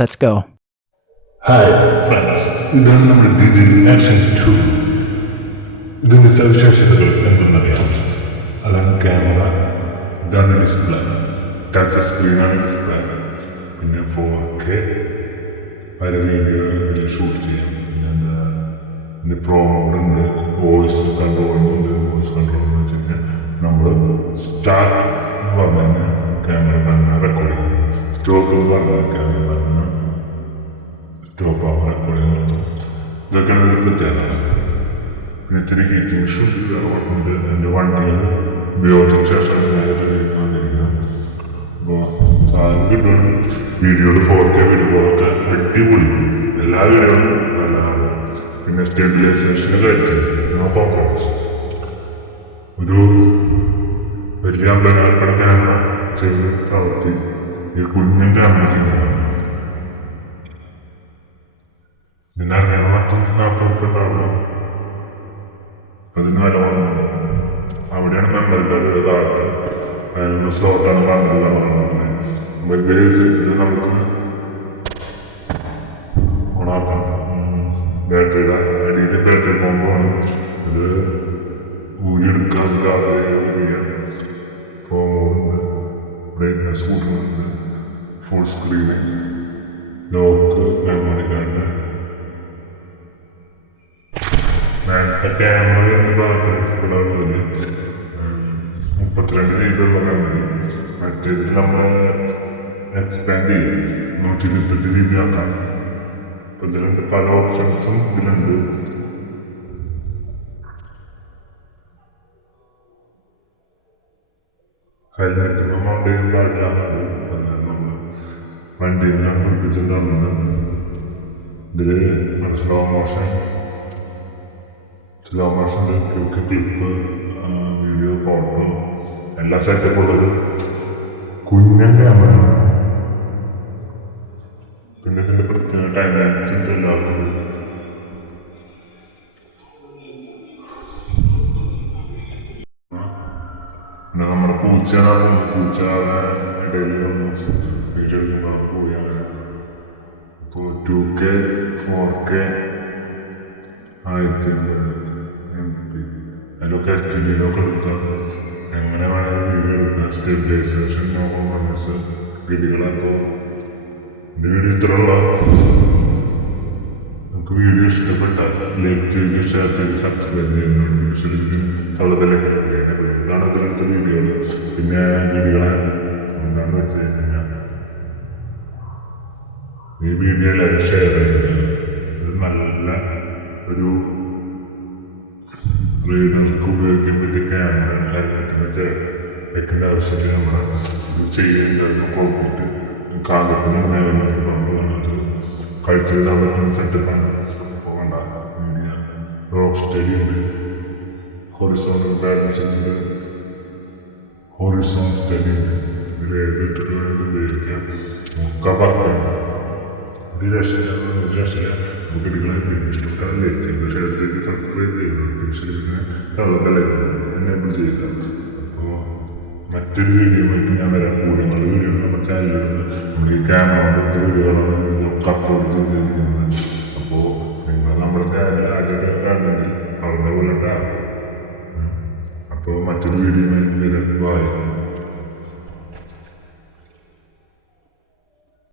Let's go. Hi friends, ഇതാണ് നമ്മുടെ DJI Action 2. ഇതിൻ്റെ സവിശേഷതകൾ എന്തെന്നറിയാം. അതാണ് ക്യാമറ, ഇതാണ് ഡിസ്പ്ലേ, ടച്ച് സ്ക്രീനാണ് ഡിസ്പ്ലേ. പിന്നെ 4K വരെ വീഡിയോ ഇതിൽ ഷൂട്ട് ചെയ്യാം. പിന്നെ ഇതിൻ്റെ പ്രോ മോഡുണ്ട്, വോയിസ് കൺട്രോളുണ്ട്. വോയിസ് കൺട്രോൾ എന്ന് വെച്ച് കഴിഞ്ഞാൽ നമ്മൾ സ്റ്റാർട്ട് എന്ന് പറഞ്ഞു കഴിഞ്ഞാൽ ക്യാമറ തന്നെ റെക്കോർഡ് ചെയ്യും. സ്റ്റോപ്പ് എന്ന് പറഞ്ഞാൽ ക്യാമറ തന്നെ സ്റ്റോപ്പ് ആവാൻ റെക്കോർഡ് ചെയ്യുന്നത്. ഇതൊക്കെയാണ് ഇതിൻ്റെ പ്രത്യേകത. പിന്നെ ഇത്തിരി ഹീറ്റിംഗ് ഇഷ്യൂ ഉണ്ട്. എൻ്റെ വണ്ടിയിൽ ഉപയോഗിച്ചതിന് ശേഷം ഞാൻ വന്നിരിക്കുന്നത്. അപ്പോൾ സാധനം കിട്ടുകയാണ്. വീഡിയോയിൽ 4K വീഡിയോകളൊക്കെ അടിപൊളി, എല്ലാ വീഡിയോകളും നല്ലതാണ്. പിന്നെ സ്റ്റെബിലൈസേഷന് കഴിച്ചു നോ കോംപ്രമൈസ്. ഒരു വലിയ 50,000 ക്യാമറ ചെയ്ത് പ്രവർത്തി ഈ കുഞ്ഞൻ ക്യാമറ ചെയ്യുന്നതാണ്. ഇതിനറിയാൻ മറ്റും ഉണ്ടാവുള്ളൂ. അതിന് വില കുറഞ്ഞുണ്ട്. അവിടെയാണ് മെമ്മറിക്കാരുടെ താഴത്ത് അതിനുള്ള സ്ലോട്ടാണ് പറഞ്ഞത്. ബേസ് ഇത് നമുക്ക് ഓണാക്കാം. ബാറ്ററിയുടെ അടിയിൽ ബാറ്ററി പോകുമ്പോഴാണ് ഇത് ഊരിയെടുക്കാൻ സാധ്യത ചെയ്യാം. ഫോമുണ്ട്, ബ്രൈറ്റ്നസ് കൂടുന്നുണ്ട്, full screen, lock, memory card. നേരത്തെ ക്യാമറ എന്ന് പ്രവർത്തനപ്പെടുന്നത് 32 GB ഉള്ള മെമ്മറി. മറ്റേതിൽ നമ്മൾ എക്സ്പാൻഡ് ചെയ്യും, 128 GB ആക്കാം. അപ്പോൾ ഇതിലുണ്ട് പല ഓപ്ഷൻസും ഇതിലുണ്ട്. ഹെൽമെറ്റിന് മൗണ്ട് ചെയ്യാൻ പാടില്ലാന്നുണ്ട്. നമ്മൾ വണ്ടിയിൽ നിന്നാണ് പിടിപ്പിച്ചിട്ടുണ്ടാകുന്നത്. ഇതിൽ slow motion clip, video, photo എല്ലാ സെറ്റപ്പ് ഉള്ളത് കുഞ്ഞൻ ക്യാമറയാണ്. പിന്നെ ഇതിൻ്റെ പ്രത്യേക ടൈം ലാപ്സ് ഉണ്ട് എല്ലാവർക്കും. പിന്നെ നമ്മുടെ പൂച്ചയാണ്. പൂച്ചയുടെ ഇടയിൽ വന്നു വീഡിയോ എടുക്കുമ്പോൾ പോയാണ്. ഇപ്പോൾ 2K 4K 1080 MP അതിലൊക്കെ HDയിലൊക്കെ എടുക്കാം. എങ്ങനെ വേണമെങ്കിൽ വീഡിയോ എടുക്കാം. സ്റ്റെബിലൈസേഷൻ, നോ കോംപ്രമൈസ് വീഡിയോകളപ്പോൾ എൻ്റെ വീഡിയോ ഇത്രയുള്ള. നമുക്ക് വീഡിയോ ഇഷ്ടപ്പെട്ടാൽ ലൈക്ക് ചെയ്ത്, ഷെയർ ചെയ്ത്, സബ്സ്ക്രൈബ് ചെയ്ത്, നോട്ടിഫിക്കേഷൻ തള്ളത്തിലേക്ക് ഇതാണ് അതിലെടുത്ത വീഡിയോകൾ. പിന്നെ വീഡിയോകളെ എന്താണെന്ന് വെച്ച് കഴിഞ്ഞാൽ ഈ വീഡിയോ എല്ലാവരും ഷെയർ ചെയ്യുക. ഇത് നല്ല ഒരു റീഡർക്ക് ഉപയോഗിക്കാൻ പറ്റിയ ക്യാമറ. ഹെൽമെറ്റിന് വെക്കേണ്ട ആവശ്യമില്ല. നമ്മുടെ ചെയ്യുന്നുണ്ടായിരുന്നു കോപ്പിട്ട് കാലത്തിന് ഹെൽമെറ്റ് അത് കഴിച്ചിടാൻ പറ്റുന്ന സെറ്റപ്പാണ്. പോകണ്ട മീഡിയ റോക്ക് സ്റ്റഡി ഉണ്ട്, ഹൊറിസോണൽ ബാലൻസ് ഉണ്ട്, ഹൊറിസോൺ സ്റ്റഡി ഉണ്ട്. ഇതിൽ ഏതിട്ടിട്ട് വേണമെങ്കിൽ ഉപയോഗിക്കാം. ഒക്കെ പറഞ്ഞു ഇത് രക്ഷയില്ല. നമുക്ക് എടുക്കണം. ഇഷ്ടപ്പെട്ടാൽ ലൈക്ക് ചെയ്ത്, ഷെയർ ചെയ്ത്, സബ്സ്ക്രൈബ് ചെയ്ത്, നോട്ടിഫിക്കേഷൻ എനേബിൾ ചെയ്യുക. അപ്പോൾ മറ്റൊരു വീഡിയോ ആയിട്ട് ഞാൻ വരാം. കൂടുതൽ വീഡിയോ നമ്മുടെ ചാനലിലുണ്ട്. നമ്മൾ ഈ ക്യാമറ വീഡിയോകളാണ് ഒക്കെ അപ്ലോഡ് ചെയ്തിരിക്കുന്നത്. അപ്പോൾ നിങ്ങൾ നമ്മുടെ ചാനൽ ആദ്യം കാണുന്നെങ്കിൽ പറഞ്ഞ പോലെ. അപ്പോൾ മറ്റൊരു വീഡിയോ വരാം. ബൈ.